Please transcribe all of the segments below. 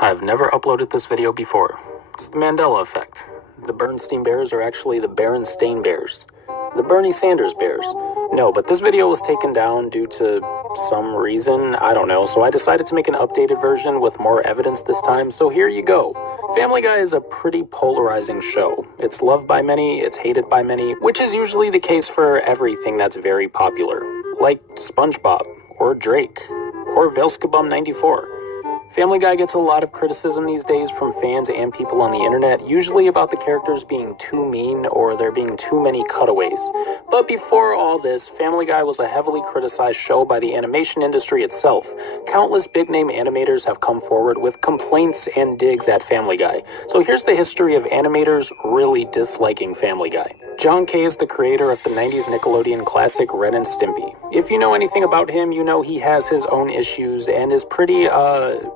I've never uploaded this video before. It's the Mandela effect. The Bernstein Bears are actually the Berenstain Bears. The Bernie Sanders Bears. No, but this video was taken down due to some reason, I don't know, so I decided to make an updated version with more evidence this time, so here you go. Family Guy is a pretty polarizing show. It's loved by many, it's hated by many, which is usually the case for everything that's very popular. Like SpongeBob, or Drake, or Velskabum94. Family Guy gets a lot of criticism these days from fans and people on the internet, usually about the characters being too mean or there being too many cutaways. But before all this, Family Guy was a heavily criticized show by the animation industry itself. Countless big-name animators have come forward with complaints and digs at Family Guy. So here's the history of animators really disliking Family Guy. John Kay is the creator of the 90s Nickelodeon classic Ren and Stimpy. If you know anything about him, you know he has his own issues and is pretty,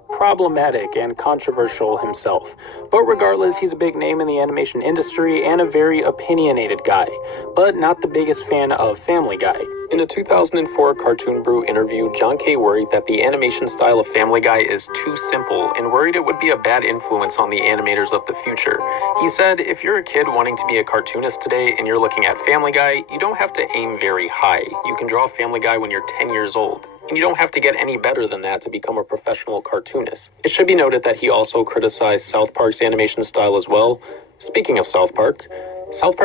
problematic and controversial himself. But regardless, he's a big name in the animation industry and a very opinionated guy, but not the biggest fan of Family Guy. In a 2004 Cartoon Brew interview, John Kay worried that the animation style of Family Guy is too simple and worried it would be a bad influence on the animators of the future. He said, if you're a kid wanting to be a cartoonist today and you're looking at Family Guy, you don't have to aim very high. You can draw Family Guy when you're 10 years old. And you don't have to get any better than that to become a professional cartoonist. It should be noted that he also criticized South Park's animation style as well. Speaking of South Park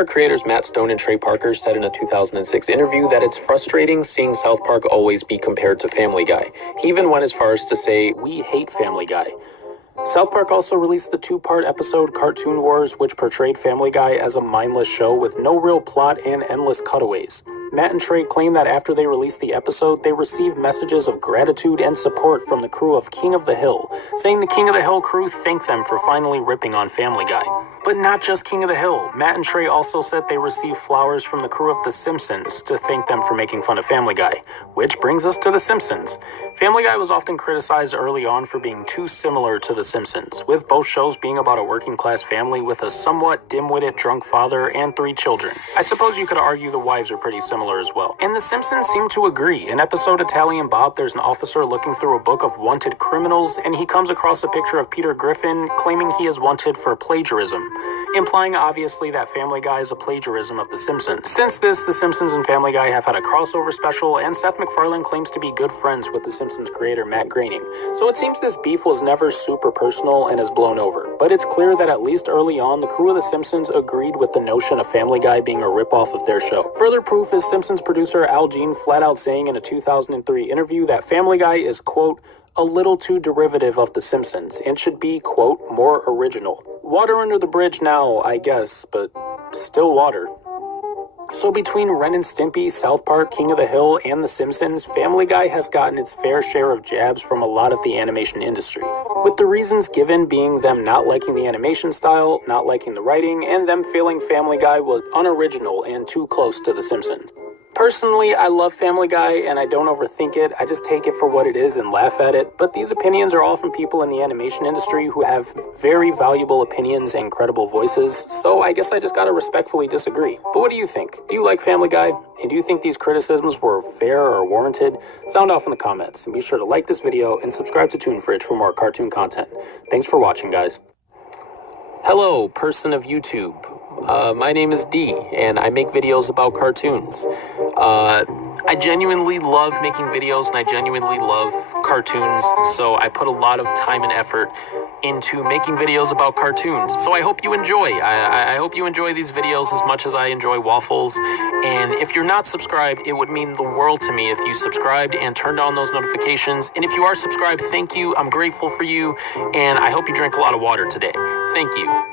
creators Matt Stone and Trey Parker said in a 2006 interview that it's frustrating seeing South Park always be compared to Family Guy. He even went as far as to say, "We hate Family Guy." South Park also released the two-part episode Cartoon Wars, which portrayed Family Guy as a mindless show with no real plot and endless cutaways. Matt and Trey claim that after they released the episode, they received messages of gratitude and support from the crew of King of the Hill, saying the King of the Hill crew thanked them for finally ripping on Family Guy. But not just King of the Hill. Matt and Trey also said they received flowers from the crew of The Simpsons to thank them for making fun of Family Guy. Which brings us to The Simpsons. Family Guy was often criticized early on for being too similar to The Simpsons, with both shows being about a working-class family with a somewhat dim-witted drunk father and 3 children. I suppose you could argue the wives are pretty similar as well. And The Simpsons seem to agree. In episode Italian Bob, there's an officer looking through a book of wanted criminals, and he comes across a picture of Peter Griffin claiming he is wanted for plagiarism, implying obviously that Family Guy is a plagiarism of The Simpsons. Since this, The Simpsons and Family Guy have had a crossover special, and Seth MacFarlane claims to be good friends with The Simpsons creator Matt Groening. So it seems this beef was never super personal and has blown over. But it's clear that at least early on, the crew of The Simpsons agreed with the notion of Family Guy being a ripoff of their show. Further proof is Simpsons producer Al Jean flat out saying in a 2003 interview that Family Guy is, quote, a little too derivative of The Simpsons and should be, quote, more original. Water under the bridge now, I guess, but still water. So between Ren and Stimpy, South Park, King of the Hill, and The Simpsons, Family Guy has gotten its fair share of jabs from a lot of the animation industry, with the reasons given being them not liking the animation style, not liking the writing, and them feeling Family Guy was unoriginal and too close to The Simpsons. Personally, I love Family Guy and I don't overthink it. I just take it for what it is and laugh at it. But these opinions are all from people in the animation industry who have very valuable opinions and credible voices. So I guess I just gotta respectfully disagree. But what do you think? Do you like Family Guy? And do you think these criticisms were fair or warranted? Sound off in the comments. And be sure to like this video and subscribe to Toon Fridge for more cartoon content. Thanks for watching, guys. Hello, person of YouTube. My name is D, and I make videos about cartoons. I genuinely love making videos, and I genuinely love cartoons, so I put a lot of time and effort into making videos about cartoons. So I hope you enjoy. I hope you enjoy these videos as much as I enjoy waffles. And if you're not subscribed, it would mean the world to me if you subscribed and turned on those notifications. And if you are subscribed, thank you. I'm grateful for you, and I hope you drink a lot of water today. Thank you.